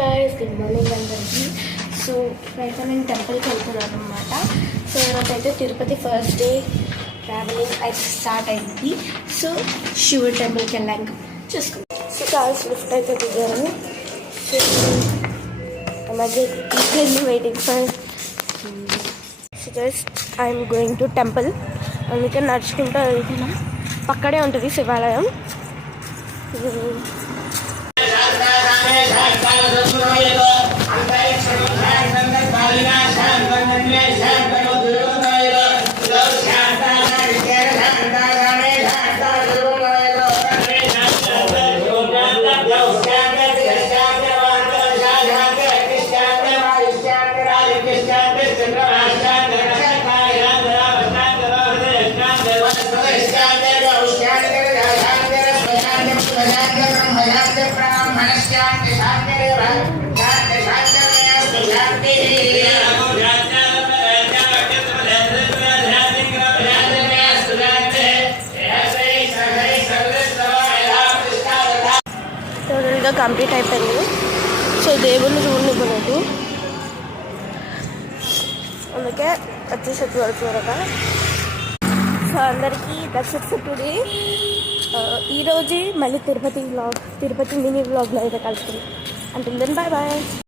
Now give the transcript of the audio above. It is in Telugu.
guys, good morning అందరికీ. సో ఇప్పుడైతే నేను టెంపుల్కి వెళ్తున్నాను అనమాట. సో ఈరోజైతే తిరుపతి ఫస్ట్ డే ట్రావెలింగ్ అయితే స్టార్ట్ అయింది. సో శివుడు టెంపుల్కి వెళ్ళాక చూసుకుంటాం. సో కార్స్ లిఫ్ట్ అయితే దిగాను. So eagerly waiting for just I'm going to temple. అందుకే నడుచుకుంటూ వెళ్తున్నాం. పక్కనే ఉంటుంది శివాలయం. టోటల్గా కంప్లీట్ అయిపోయింది. సో దేవుళ్ళు చూడనివ్వలేదు, అందుకే వచ్చేసరికి త్వరగా. సో అందరికీ దట్స్ టుడే. ఈరోజు మళ్ళీ తిరుపతి మినీ వ్లాగ్లో అయితే కలుస్తుంది. అంటే దెన్ బాయ్ బాయ్.